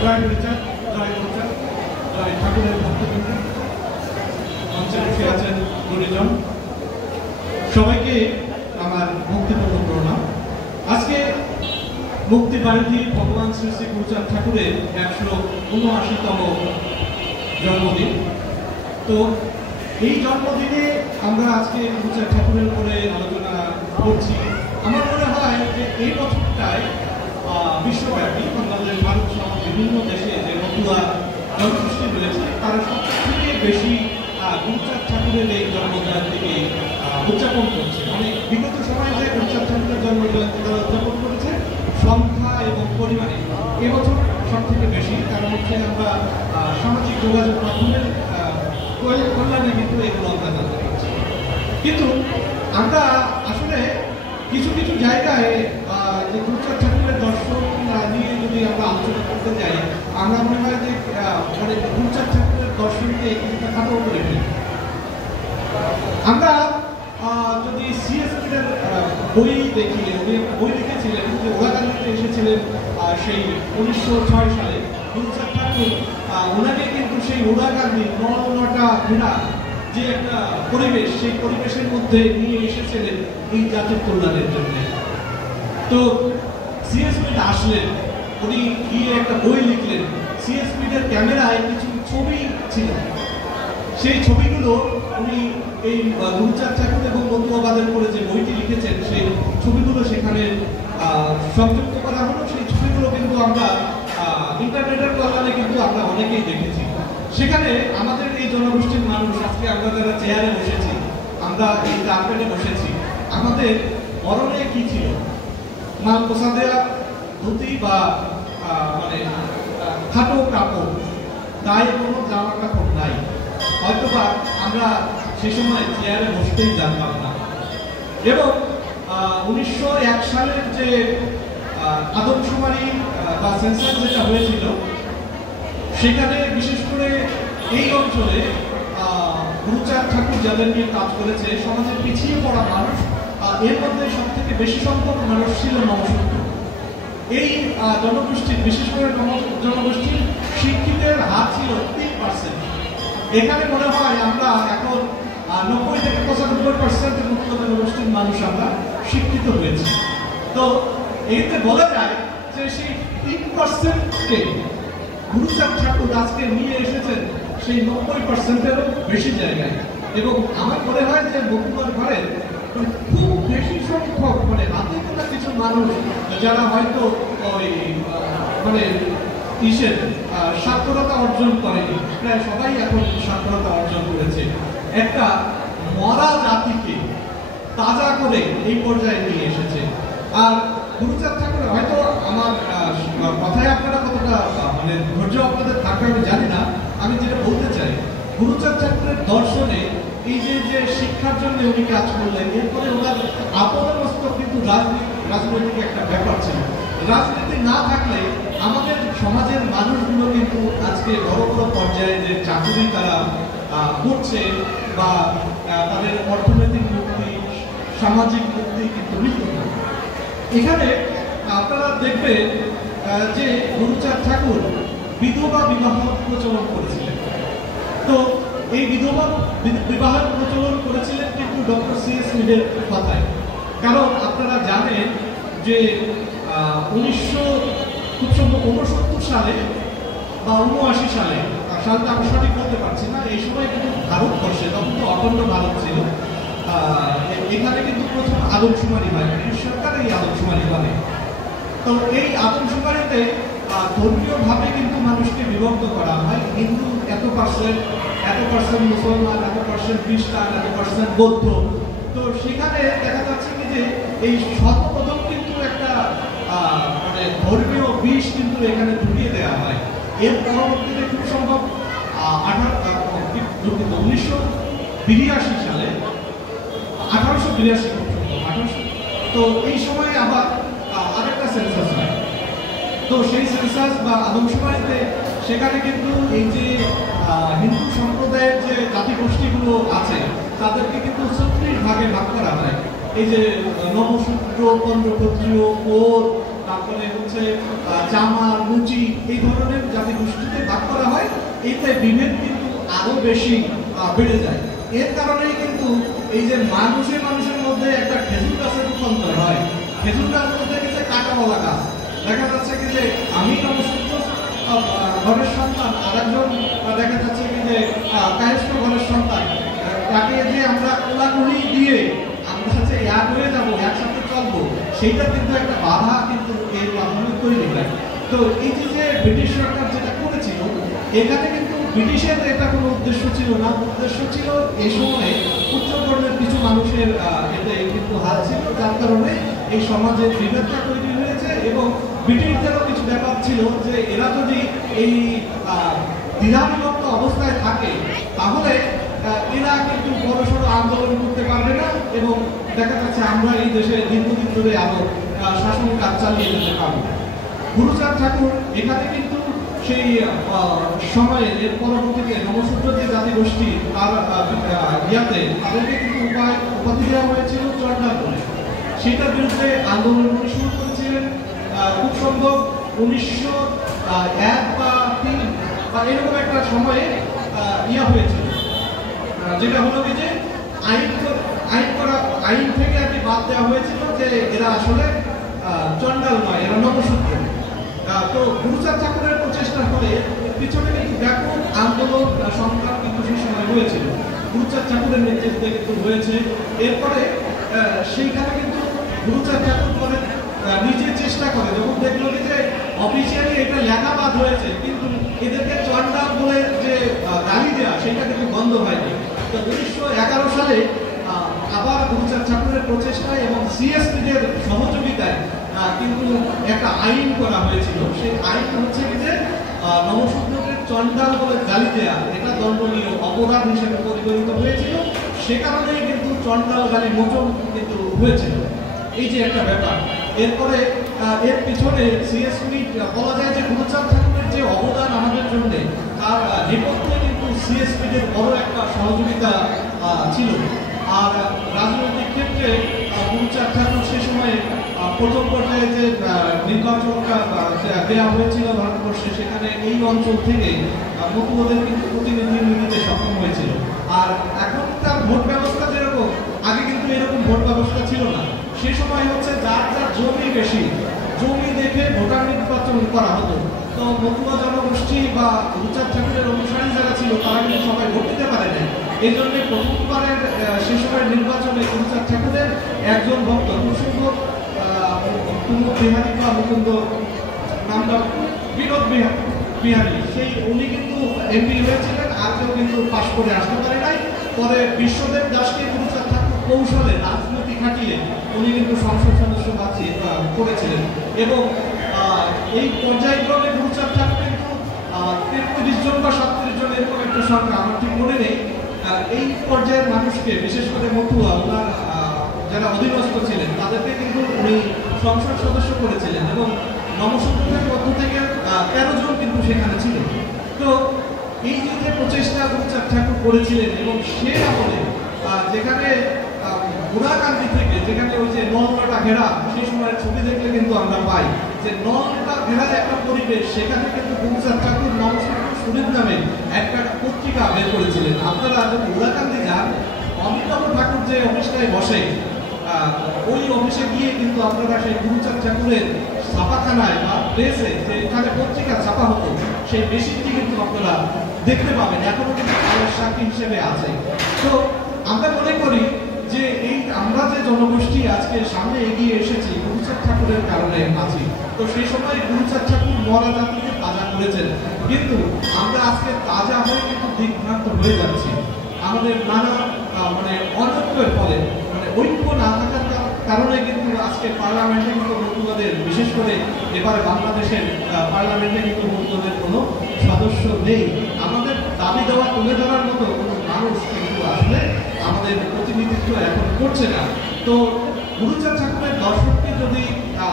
জয় বিচার, জয় বিচার, জয় ঠাকুরের ভক্তবৃন্দ, মঞ্চে বসে আছেন গুণীজন, সবাইকে আমার ভক্তিপূর্ণ প্রণাম। আজকে মুক্তিবারিধি ভগবান শ্রী শ্রী গুরুচাঁদ ঠাকুরের 179তম জন্মদিন। তো এই জন্মদিনে আমরা আজকে গুরুচাঁদ ঠাকুরের উপরে আলোচনা করছি। আমার মনে হয় যে এই বছরটায় বিশ্বব্যাপী বাংলাদেশ, ভারত সহ বিভিন্ন দেশে যে মতুয়া জনগোষ্ঠী রয়েছে তারা সবথেকে বেশি গুরুচাঁদ ঠাকুরের এই জন্মজয়ন্তীকে উদযাপন করছে। মানে বিগত সময়ে যে গুরুচাঁদ ঠাকুরের জন্মজয়ন্তী তারা উদযাপন করেছে সংখ্যা এবং পরিমাণে এবছর সব থেকে বেশি। কারণ হচ্ছে আমরা সামাজিক যোগাযোগ মাধ্যমের কল্যাণে কিন্তু এগুলো আমরা জানতে পারছি। কিন্তু আমরা আসলে কিছু কিছু জায়গায় যে গুরুচাঁদ ঠাকুরের দর্শন নিয়ে যদি আমরা আলোচনা করতে যাই, আমরা মনে হয় যে মানে গুরুচাঁদ ঠাকুরের দর্শনকে কিছুটা খাটো করে ফেলি। আমরা যদি সিএসপির বই দেখি, উনি বই লিখেছিলেন যে ওরাগান্ধিতে এসেছিলেন সেই 1906 সালে গুরুচাঁদ ঠাকুর। ওনাকে কিন্তু সেই ওরাগান্ধি নটা ঘোড়া যে একটা পরিবেশ, সেই পরিবেশের মধ্যে নিয়ে এসেছিলেন এই জাতির কল্যাণের জন্য। তো সিএসপিটা আসলেন, উনি গিয়ে একটা বই লিখলেন। সিএসপির ক্যামেরায় কিছু ছবি ছিল, সেই ছবিগুলো উনি এই গুরুচাঁদ ঠাকুর এবং মতুয়াবাদের করে যে বইটি লিখেছেন সেই ছবিগুলো সেখানে সংযুক্ত করা হলো। সেই ছবিগুলো কিন্তু আমরা ইন্টারনেটের কল্যাণে কিন্তু আমরা অনেকেই দেখেছি। সেখানে আমাদের এই জনগোষ্ঠীর মানুষ, আজকে আমরা যারা চেয়ারে বসেছি, আমরা এই কার্পেটে বসেছি, আমাদের মরণে কি ছিল? মাল পোষা দেওয়া ধুতি বা মানে খাটো কাপড়, গায়ে কোনো জামা কাপড় নাই। হয়তোবা আমরা সে সময় চেয়ারে বসতেই জানতাম না। এবং 1901 সালের যে আদমশুমারি বা সেন্সাস যেটা হয়েছিল, সেখানে বিশেষ করে এই অঞ্চলে গুরুচাঁদ ঠাকুর যাদের নিয়ে কাজ করেছে, সমাজের পিছিয়ে পড়া মানুষ, এর মধ্যে সব থেকে বেশি সংখ্যক মানুষ ছিল নমশূদ্র। এই জনগোষ্ঠীর, বিশেষ করে জনগোষ্ঠীর শিক্ষিতের হার ছিল 3%। এখানে মনে হয় আমরা এখন 90 থেকে 95% মুক্ত জনগোষ্ঠীর মানুষ আমরা শিক্ষিত হয়েছি। তো এতে বলা যায় যে সেই 3%কে গুরুচাঁদ ঠাকুর আজকে নিয়ে এসেছেন সেই 90%-এরও বেশি জায়গায়। এবং আমার মনে হয় যে মতুয়ার ঘরে খুব বেশি সংখ্যক, মানে হাতে গোনা কিছু মানুষ যারা হয়তো ওই মানে সাক্ষরতা অর্জন করেনি, প্রায় সবাই এখন সাক্ষরতা অর্জন করেছে। একটা মরা জাতিকে তাজা করে এই পর্যায়ে নিয়ে এসেছে। আর গুরুচাঁদ ঠাকুর, হয়তো আমার কথায় আপনারা কতটা মানে ধৈর্য আপনাদের থাকবে আমি জানি না, আমি যেটা বলতে চাই, গুরুচাঁদ ঠাকুরের দর্শনে এই যে শিক্ষার জন্য উনি কাজ করলেন, এরপরে ওনার আপাতমস্তক কিন্তু রাজনৈতিক একটা ব্যাপার ছিল। রাজনীতি না থাকলে আমাদের সমাজের মানুষগুলো কিন্তু আজকে বড় বড় পর্যায়ে যে চাকরি তারা করছে বা তাদের অর্থনৈতিক মুক্তি, সামাজিক মুক্তি কিন্তু মিলত না। এখানে আপনারা দেখবেন যে গুরুচাঁদ ঠাকুর বিধবা বিবাহ প্রচলন করেছিলেন। তো এই বিধবা বিবাহ প্রচলন করেছিলেন কিন্তু ডক্টর সিএস মিলের কথায়। কারণ আপনারা জানেন যে 1969 সালে বা 79 সালে, সালটা আমি সঠিক বলতে পারছি না, এই সময় কিন্তু ভারতবর্ষে, তখন তো অখণ্ড ভারত ছিল, এখানে কিন্তু প্রথম আদমশুমারি হয়, ব্রিটিশ সরকার এই আদমশুমারি করে। তো এই আদমশুমারিতে ধর্মীয়ভাবে কিন্তু মানুষকে বিভক্ত করা হয়। হিন্দু এত পার্সেন্ট মুসলমান, এত পার্সেন্ট খ্রিস্টান, এত পার্সেন্ট বৌদ্ধ। তো সেখানে দেখা যাচ্ছে কি যে এই সর্বপ্রথম কিন্তু একটা মানে ধর্মীয় বিষ কিন্তু এখানে ঢুকিয়ে দেওয়া হয়। এর পরবর্তীতে খুব সম্ভব 1982 সালে, 1882, তো এই সময় আবার আরেকটা সেন্সাস হয়। তো সেই সেন্সাস বা আদমশুমারিতে সেখানে কিন্তু এই যে হিন্দু সম্প্রদায়ের যে জাতিগোষ্ঠীগুলো আছে তাদেরকে কিন্তু 36 ভাগে ভাগ করা হয়। এই যে নমশূদ্র, পঞ্চক্ষত্রিয়, কোর, তারপরে হচ্ছে চামা, মুচি, এই ধরনের জাতিগোষ্ঠীতে ভাগ করা হয়, এতে বিভেদ কিন্তু আরো বেশি বেড়ে যায়। এর কারণেই কিন্তু এই যে মানুষের মধ্যে একটা খেজুর গাছের রূপান্তর হয়। খেজুর গাছ বলতে গেছে কাঁটাওয়ালা গাছ। দেখা যাচ্ছে কি যে আমি নমসূত্র ঘরের সন্তান, আর একজন দেখা যাচ্ছে কি যে কায়স্থ ঘরের সন্তান, তাকে যে আমরা কোলাকুলি দিয়ে আমরা হচ্ছে এক হয়ে যাবো, একসাথে চলবো, সেইটা কিন্তু একটা বাধা কিন্তু এর মাধ্যমে তৈরি হয়। তো এই যে ব্রিটিশ সরকার যেটা করেছিল, এখানে কিন্তু ব্রিটিশের এটা কোনো উদ্দেশ্য ছিল না। উদ্দেশ্য ছিল এই সময়ে উচ্চবর্ণের কিছু মানুষের এতে কিন্তু হাত ছিল, যার কারণে এই সমাজের বিভেদটা তৈরি হয়েছে। এবং ব্রিটিশদেরও কিছু ব্যাপার ছিল যে এরা যদি এই দ্বিধাবিভক্ত অবস্থায় থাকে, তাহলে এরা কিন্তু বড়সড় আন্দোলন করতে পারবে না, এবং দেখা যাচ্ছে আমরা এই দেশে দীর্ঘদিন ধরে আরো শাসন কাজ চালিয়ে যেতে পারবো। গুরুচাঁদ ঠাকুর এখানে কিন্তু সেই সময়ে এর পরবর্তীতে নমসূত্র যে জাতিগোষ্ঠী তার ইয়াতে তাদেরকে কিন্তু উপাধি দেওয়া হয়েছিল চন্ডাল বলে। সেটার বিরুদ্ধে আন্দোলন শুরু করেছিলেন খুব সম্ভব 1901 বা 3 বা এরকম একটা সময়ে ইয়া হয়েছিল, যেটা হলো কি যে আইন থেকে আর কি বাদ দেওয়া হয়েছিল যে এরা আসলে চন্ডাল নয়, এরা নমসূত্র। তো গুরুচাঁদ ঠাকুরের প্রচেষ্টা হলে পিছনে কিন্তু ব্যাপক আন্দোলন সংগ্রাম কিন্তু সেই সময় হয়েছিল, গুরুচাঁদ ঠাকুরের নেতৃত্বে কিন্তু হয়েছে। এরপরে সেইখানে কিন্তু গুরুচাঁদ ঠাকুর করে নিজে চেষ্টা করে, যখন দেখলো যে অফিসিয়ালি এটা লেখা বাদ হয়েছে, কিন্তু এদেরকে চন্ডাল বলে যে গালি দেওয়া সেটা কিন্তু বন্ধ হয়নি। তো 1911 সালে আবার গুরুচাঁদ ঠাকুরের প্রচেষ্টায় এবং সিএসপিদের সহযোগিতায় কিন্তু একটা আইন করা হয়েছিল। সেই আইন হচ্ছে যে নমসূত্রকে চন্ডাল বলে গালি দেওয়া এটা দণ্ডনীয় অপরাধ হিসেবে পরিগণিত হয়েছিল। সে কারণেই কিন্তু চন্ডাল গালি মোচন কিন্তু হয়েছিল, এই যে একটা ব্যাপার। এরপরে এর পিছনে সিএসপি বলা যায় যে গুরুচাঁদ ঠাকুরের যে অবদান আমাদের জন্য, তার নেপথ্যে কিন্তু সিএসপিদের বড় একটা সহযোগিতা ছিল। আর রাজনৈতিক ক্ষেত্রে গুরুচাঁদ ঠাকুর সে সময়ে প্রথম পর্যায়ে যে নির্বাচনটা দেওয়া হয়েছিল ভারতবর্ষে, সেখানে এই অঞ্চল থেকে মতুয়াদের কিন্তু প্রতিনিধি নিতে সক্ষম হয়েছিল। আর এখনকার ভোট ব্যবস্থা যেরকম, আগে কিন্তু এরকম ভোট ব্যবস্থা ছিল না। সে সময় হচ্ছে যার যার জমি বেশি, জমি দেখে ভোটার নির্বাচন করা হতো। তো মতুয়া জনগোষ্ঠী বা গুরুচাঁদ ঠাকুরের অনুসারী যারা ছিল তারা কিন্তু সবাই ভোট দিতে পারে না। এই জন্য প্রথমবারের সে সময়ের নির্বাচনে গুরুচাঁদ ঠাকুরের একজন ভক্ত কুমুদ বিহারী বা মুকুন্দ নামটা বিনোদ বিহারী, সেই উনি কিন্তু এমপি হয়েছিলেন, আর কেউ কিন্তু পাশ করে আসতে পারে নাই। পরে বিশ্বদেব দাসকে গুরুচাঁদ ঠাকুর কৌশলে রাজনীতি খাটিয়ে উনি কিন্তু সংসদ সদস্য করেছিলেন। এবং এই পর্যায়ক্রমে গুরুচাঁদ ঠাকুর কিন্তু 33 জন বা 37 জন এরকম একটা সংখ্যা, আমার ঠিক মনে নেই, এই পর্যায়ের মানুষকে, বিশেষ করে মতুয়া ওনার যারা অধীনস্থ ছিলেন তাদেরকে কিন্তু উনি সংসদ সদস্য করেছিলেন। এবং নমসূত্রের মধ্য থেকে 13 জন কিন্তু সেখানে ছিলেন। তো এই যে প্রচেষ্টা গুরুচাঁদ ঠাকুর করেছিলেন, এবং সে আমলে যেখানে গোড়াকান্দি থেকে, যেখানে ওই যে নলটা ঘেরা, সেই সময়ের ছবি দেখলে কিন্তু আমরা পাই যে নলটা ঘেরা একটা পরিবেশ, সেখানে কিন্তু গুরুচাঁদ ঠাকুর নমসূত্র সুনীল নামে একটা পত্রিকা বের করেছিলেন। আপনারা যদি গোড়াকান্দি যান, অমিতাভ ঠাকুর যে অফিসটায় বসে, ওই অফিসে গিয়ে কিন্তু আপনারা সেই গুরুচাঁদ ঠাকুরের ছাপাখানায় বা প্রেসে যে এখানে পত্রিকা ছাপা হতো, সেই মেশিনটি কিন্তু আপনারা দেখতে পাবেন, এখনো কিন্তু সাক্ষী হিসেবে আছে। তো আমরা মনে করি যে এই আমরা যে জনগোষ্ঠী আজকে সামনে এগিয়ে এসেছি গুরুচাঁদ ঠাকুরের কারণে আছি। তো সেই সময় গুরুচাঁদ ঠাকুর মরা জাতিকে তাজা করেছেন, কিন্তু আমরা আজকে তাজা হয়ে কিন্তু দিকভ্রান্ত হয়ে যাচ্ছি। আমাদের নানা অনৈক্যের ফলে, ঐক্য না থাকার কারণে কিন্তু আজকে পার্লামেন্টে কিন্তু মতুয়াদের, বিশেষ করে এবারে বাংলাদেশের পার্লামেন্টে কিন্তু মতুয়াদের কোনো সদস্য নেই। আমাদের দাবি দেওয়া তুলে ধরার মতো কোনো মানুষ কিন্তু আসলে আমাদের প্রতিনিধিত্ব এখন করছে না। তো গুরুচাঁদ ঠাকুরের দর্শনকে যদি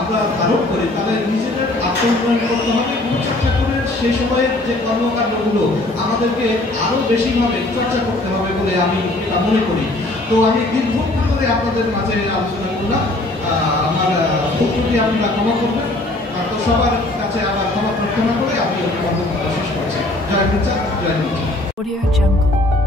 আমরা ধারণ করি, তাহলে নিজেদের আত্মউন্নয়ন করতে হবে। গুরুচাঁদ ঠাকুরের সে সময়ের যে কর্মকাণ্ডগুলো আমাদেরকে আরো বেশিভাবে চর্চা করতে হবে বলে আমি মনে করি। তো আমি দীর্ঘক্ষণ ধরে আপনাদের মাঝে আলোচনা করলাম, আমার বক্তব্যটি আপনারা ক্ষমা করবেন। সবার কাছে আবার ক্ষমা প্রার্থনা করে আমি বক্তব্য শেষ করছি। জয় হিন্দ, জয় হিন্দ। Audio Jungle.